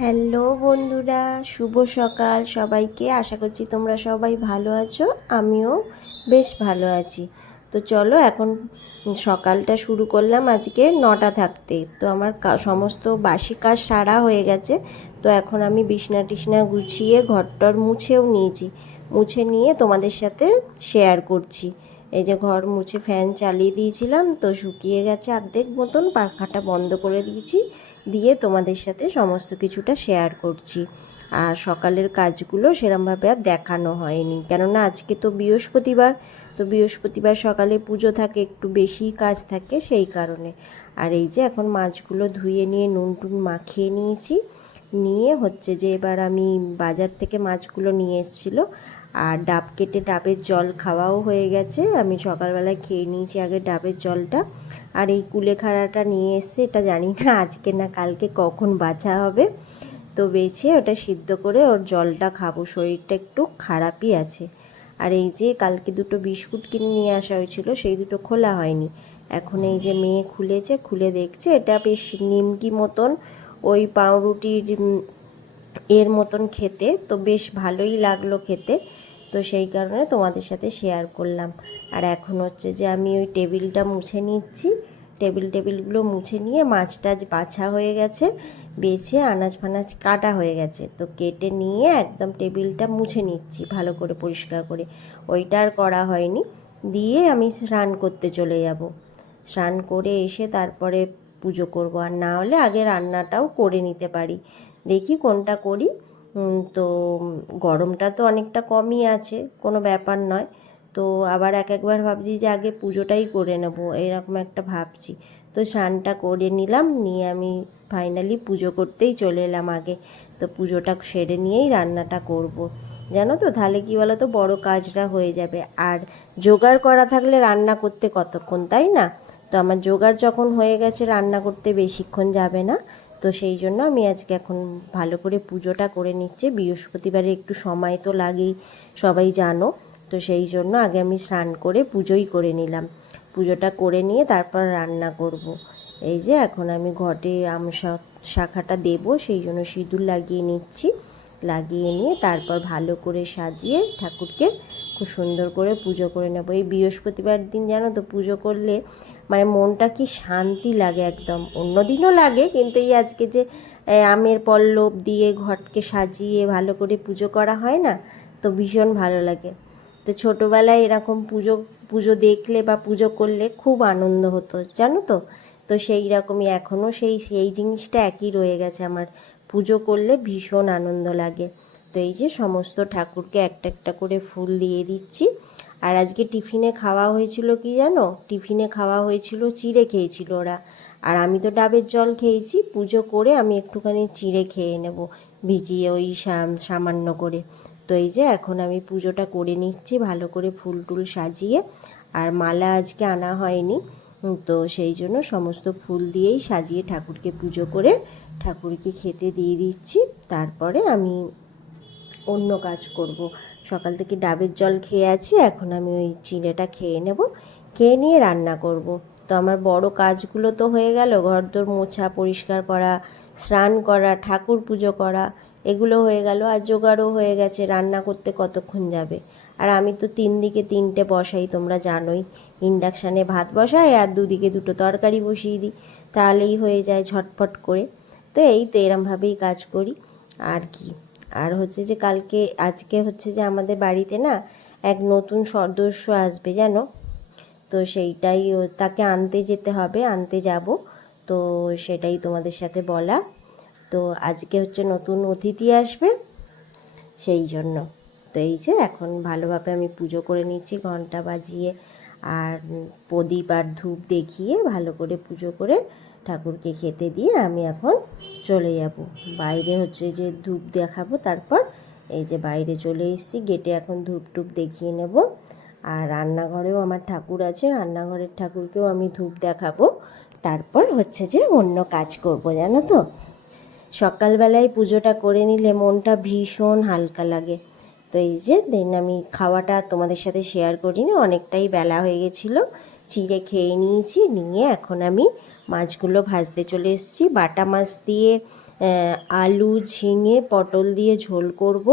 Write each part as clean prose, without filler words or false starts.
Hello বন্ধুরা, শুভ সকাল সবাইকে। আশা করছি তোমরা সবাই ভালো আছো, আমিও বেশ ভালো আছি। তো চলো এখন সকালটা শুরু করলাম আজকে 9টা থাকতে। তো আমার সমস্ত বাসি কাজ সারা হয়ে গেছে। তো এখন আমি বিছনা টিছনা গুছিয়ে ঘরটর মুছেও নিয়েছি। মুছে নিয়ে তোমাদের সাথে শেয়ার করছি। এই যে ঘর মুছে ফ্যান চালিয়ে দিয়েছিলাম, তো শুকিয়ে গেছে অর্ধেক মতন, পাখাটা বন্ধ করে দিয়েছি, দিয়ে তোমাদের সাথে সমস্ত কিছুটা শেয়ার করছি। আর সকালের কাজগুলো সেরমভাবে আর দেখানো হয়নি, কেননা আজকে তো বৃহস্পতিবার। তো বৃহস্পতিবার সকালে পুজো থাকে, একটু বেশি কাজ থাকে সেই কারণে। আর এই যে এখন মাছগুলো ধুয়ে নিয়ে নুন টুন মাখিয়ে নিয়েছি। নিয়ে হচ্ছে যে এবার আমি বাজার থেকে মাছগুলো নিয়ে এসেছিলো, আর ডাব কেটে ডাবের জল খাওয়াও হয়ে গেছে। আমি সকালবেলায় খেয়ে নিয়েছি আগে ডাবের জলটা। আর এই কুলেখাড়াটা নিয়ে এসছে, এটা জানি না আজকে না কালকে কখন বাছা হবে। তো বেছে ওটা সিদ্ধ করে ওর জলটা খাবো, শরীরটা একটু খারাপই আছে। আর এই যে কালকে দুটো বিস্কুট কিনে নিয়ে আসা হয়েছিল, সেই দুটো খোলা হয়নি। এখন এই যে মেয়ে খুলেছে, খুলে দেখছে এটা বেশ নিমকি মতন, ওই পাউরুটির এর মতন খেতে, তো বেশ ভালোই লাগলো খেতে। তো সেই কারণে তোমাদের সাথে শেয়ার করলাম। আর এখন হচ্ছে যে আমি ওই টেবিলটা মুছে নিচ্ছি। টেবিলগুলো মুছে নিয়ে মাছ টাছ বাছা হয়ে গেছে, বেছে আনাজ ফানাজ কাটা হয়ে গেছে। তো কেটে নিয়ে একদম টেবিলটা মুছে নিচ্ছি ভালো করে পরিষ্কার করে। ওইটা আর করা হয়নি। দিয়ে আমি স্নান করতে চলে যাব। স্নান করে এসে তারপরে পুজো করব, আর না হলে আগে রান্নাটাও করে নিতে পারি। দেখি কোনটা করি। তো গরমটা তো অনেকটা কমই আছে, কোনো ব্যাপার নয়। তো আবার একবার ভাবছি যে আগে পুজোটাই করে নেব, এরকম একটা ভাবছি। তো স্নানটা করে নিলাম, নিয়ে আমি ফাইনালি পুজো করতেই চলে এলাম আগে। তো পুজোটা সেরে নিয়েই রান্নাটা করব, জানো তো। তাহলে কী বলো তো, বড় কাজটা হয়ে যাবে। আর জোগাড় করা থাকলে রান্না করতে কতক্ষণ, তাই না? তো আমার জোগাড় যখন হয়ে গেছে, রান্না করতে বেশিক্ষণ যাবে না। তো সেই জন্য আমি আজকে এখন ভালো করে পুজোটা করে নিচ্ছি। বৃহস্পতিবারে একটু সময় তো লাগেই, সবাই জানো। তো সেই জন্য আগে আমি স্নান করে পুজোই করে নিলাম। পুজোটা করে নিয়ে তারপর রান্না করব। এই যে এখন আমি ঘটে শাখাটা দেবো, সেই জন্য সিঁদুর লাগিয়ে নিচ্ছি। লাগিয়ে নিয়ে তারপর ভালো করে সাজিয়ে ঠাকুরকে খুব সুন্দর করে পুজো করে নেব। এই বৃহস্পতিবার দিন জানো তো পুজো করলে মানে মনটা কি শান্তি লাগে একদম। অন্য দিনও লাগে, কিন্তু এই আজকে যে আমের পল্লব দিয়ে ঘটকে সাজিয়ে ভালো করে পুজো করা হয় না, তো ভীষণ ভালো লাগে। তো ছোটোবেলায় এরকম পুজো পুজো দেখলে বা পুজো করলে খুব আনন্দ হতো, জানো তো। তো সেই রকমই এখনও সেই সেই জিনিসটা একই রয়ে গেছে আমার। পুজো করলে ভীষণ আনন্দ লাগে। তো এই যে সমস্ত ঠাকুরকে একটা একটা করে ফুল দিয়ে দিচ্ছি। আর আজকে টিফিনে খাওয়া হয়েছিল কি জানো, টিফিনে খাওয়া হয়েছিল চিড়ে খেয়েছিল ওরা। আর আমি তো ডাবের জল খেয়েছি, পুজো করে আমি একটুখানি চিড়ে খেয়ে নেব ভিজিয়ে, ওই সামান্য করে। তো এই যে এখন আমি পুজোটা করে নিচ্ছি ভালো করে ফুল টুল সাজিয়ে। আর মালা আজকে আনা হয়নি, তো সেই জন্য সমস্ত ফুল দিয়েই সাজিয়ে ঠাকুরকে পুজো করে ঠাকুরকে খেতে দিয়ে দিচ্ছি। তারপরে আমি অন্য কাজ করব। সকাল থেকে ডাবের জল খেয়ে আছি, এখন আমি ওই চিড়েটা খেয়ে নেব, খেয়ে নিয়ে রান্না করব। তো আমার বড় কাজগুলো তো হয়ে গেল, ঘরদোর মোছা পরিষ্কার করা, স্নান করা, ঠাকুর পুজো করা, এগুলো হয়ে গেল। আর জোগাড়ও হয়ে গেছে, রান্না করতে কতক্ষণ যাবে। আর আমি তো 3 দিকে 3টে বসাই, তোমরা জানোই। ইন্ডাকশানে ভাত বসাই আর দুদিকে দুটো তরকারি বসিয়ে দিই, তাহলেই হয়ে যায় ঝটপট করে। তো এই তো এরমভাবেই কাজ করি আর কি। আর হচ্ছে যে আজকে হচ্ছে যে আমাদের বাড়িতে না এক নতুন সদস্য আসবে, জানো। তো সেইটাই তাকে আনতে যেতে হবে, আনতে যাব। তো সেটাই তোমাদের সাথে বলা। তো আজকে হচ্ছে নতুন অতিথি আসবে, সেই জন্য। তো এই যে এখন ভালোভাবে আমি পুজো করে নিচ্ছি ঘন্টা বাজিয়ে, আর প্রদীপ আর ধূপ দেখিয়ে ভালো করে পুজো করে ঠাকুরকে খেতে দিয়ে আমি এখন চলে যাব বাইরে। হচ্ছে যে ধূপ দেখাবো, তারপর এই যে বাইরে চলে এসেছি, গেটে এখন ধূপ টুপ দেখিয়ে নেব। আর রান্নাঘরেও আমার ঠাকুর আছে, রান্নাঘরের ঠাকুরকেও আমি ধূপ দেখাবো। তারপর হচ্ছে যে অন্য কাজ করব, জানো তো। সকালবেলায় পুজোটা করে নিলে মনটা ভীষণ হালকা লাগে। তো এই যে দেন আমি খাওয়াটা তোমাদের সাথে শেয়ার করিনি, অনেকটাই বেলা হয়ে গেছিলো। চিড়ে খেয়ে নিয়েছি, নিয়ে এখন আমি মাছগুলো ভাজতে চলে এসেছি। বাটা মাছ দিয়ে আলু ঝিঙে পটল দিয়ে ঝোল করব,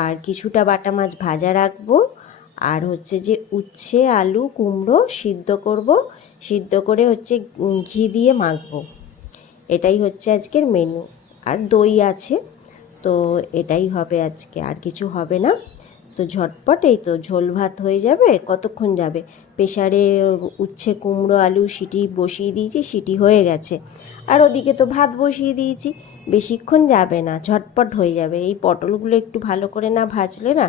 আর কিছুটা বাটা মাছ ভাজা রাখবো, আর হচ্ছে যে উচ্ছে আলু কুমড়ো সিদ্ধ করব, সিদ্ধ করে হচ্ছে ঘি দিয়ে মাখবো। এটাই হচ্ছে আজকের মেনু। আর দই আছে, তো এটাই হবে আজকে, আর কিছু হবে না। তো ঝটপট এই তো ঝোল ভাত হয়ে যাবে। কতক্ষণ যাবে? প্রেশারে উচ্ছে কুমড়ো আলু সিটি বসিয়ে দিয়েছি, সিটি হয়ে গেছে। আর ওদিকে তো ভাত বসিয়ে দিয়েছি, বেশিক্ষণ যাবে না, ঝটপট হয়ে যাবে। এই পটলগুলো একটু ভালো করে না ভাজলে না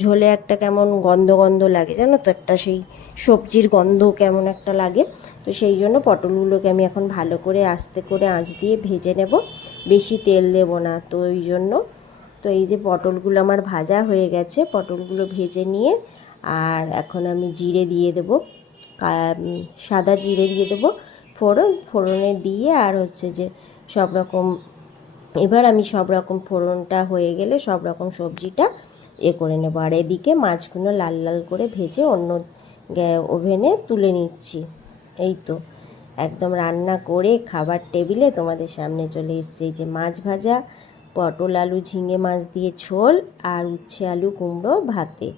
ঝোলে একটা কেমন গন্ধ গন্ধ লাগে, জানো তো, একটা সেই সবজির গন্ধ কেমন একটা লাগে। তো সেই জন্য পটলগুলোকে আমি এখন ভালো করে আস্তে করে আঁচ দিয়ে ভেজে নেব, বেশি তেল দেব না। তো ওই জন্য তো এই যে পটলগুলো আমার ভাজা হয়ে গেছে, পটলগুলো ভেজে নিয়ে আর এখন আমি জিরে দিয়ে দেবো, সাদা জিরে দিয়ে দেবো, ফোড়নে দিয়ে আর হচ্ছে যে সব রকম, এবার আমি সব রকম ফোড়নটা হয়ে গেলে সব রকম সবজিটা করে নেব। আর এদিকে মাছগুলো লাল লাল করে ভেজে অন্য ওভেনে তুলে নিচ্ছি। এই তো একদম রান্না করে খাবার টেবিলে তোমাদের সামনে চলে এসছে এই যে মাছ ভাজা, পটল আলু ঝিঙে মাছ দিয়ে ঝোল, আর উচ্ছে আলু কুমড়ো ভাতে।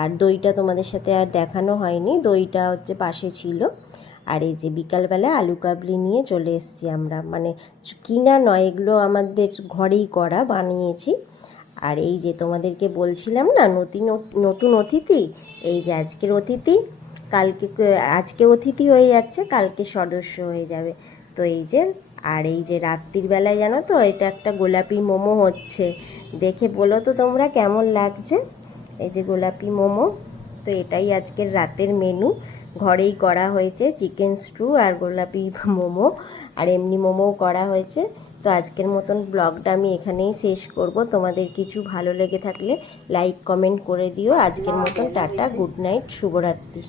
আর দইটা তোমাদের সাথে আর দেখানো হয়নি, দইটা হচ্ছে পাশে ছিল। আর এই যে বিকালবেলা আলু কাবলি নিয়ে চলে এসেছি আমরা, মানে কিনা নয়, এগুলো আমাদের ঘরেই করা, বানিয়েছি। আর এই যে তোমাদেরকে বলছিলাম না নতুন নতুন অতিথি, এই যে আজকের অতিথি, কালকে আজকে অতিথি হয়ে যাচ্ছে, কালকে সদস্য হয়ে যাবে। তো এই যে, আর এই যে রাত্রির বেলায় জানো তো এটা একটা গোলাপি মোমো হচ্ছে, দেখে বলো তো তোমরা কেমন লাগছে, এই যে গোলাপি মোমো। তো এটাই আজকের রাতের মেনু, ঘরেই করা হয়েছে, চিকেন স্টু আর গোলাপি মোমো, আর এমনি মোমোও করা হয়েছে। তো আজকের মতন ব্লগটা আমি এখানেই শেষ করব। তোমাদের কিছু ভালো লেগে থাকলে লাইক কমেন্ট করে দিও। আজকের মতন টাটা, গুড নাইট, শুভরাত্রি।